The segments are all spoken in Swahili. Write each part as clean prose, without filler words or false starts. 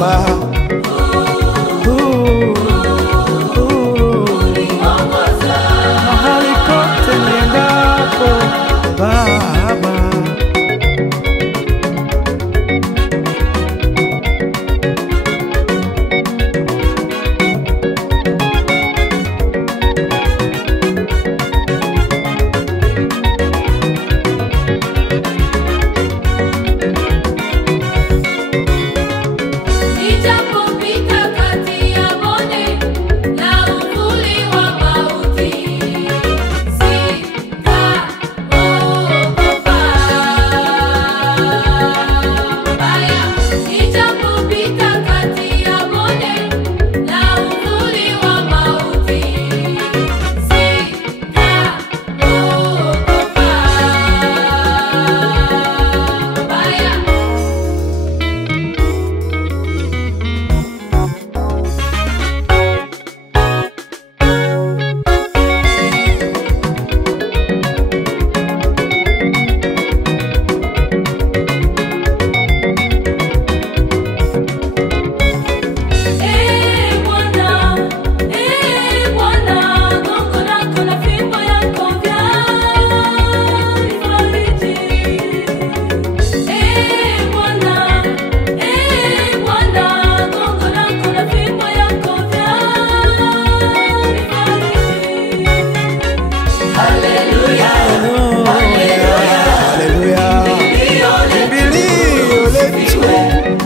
Baba. Mahali kote niendapo Baba.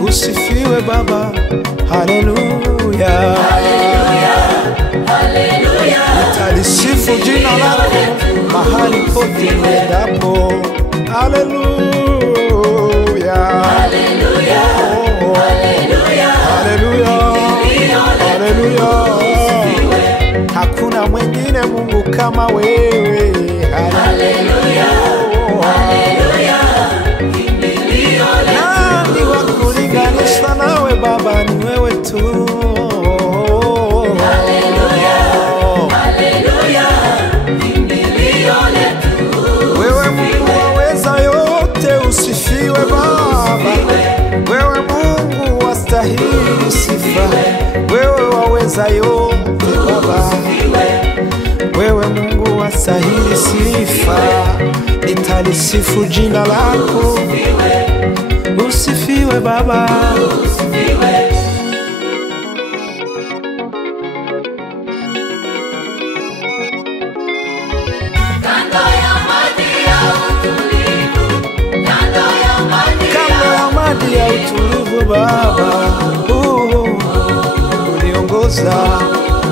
Usifiwe Baba, haleluya, haleluya, haleluya. Nitalisifu jina lako mahali pote niendapo, haleluya, haleluya, haleluya, haleluya, haleluya. Hakuna mwingine Mungu kama wewe, haleluya, haleluya. Nani wa kulinganisha nawe Baba, ni wewe tu. Haleluya, haleluya, kimbilio letu. Wewe Mungu waweza yote, usifiwe Baba. Wewe Mungu wastahili sifa, wewe waweza yote Baba. Wewe Mungu wastahili sifa, nitalisifu jina lako. Usifiwe Baba, usifiwe. Kando ya maji ya utulivu, kando ya maji ya utulivu Baba, uniongoza,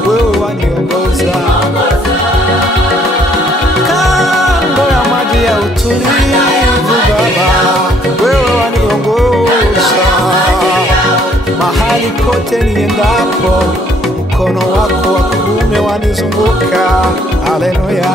wewe waniongoza. Kando ya maji ya utulivu Baba, wewe waniongoza. Mahali kote niendapo, mkono wako wa kuume wanizunguka. Haleluya.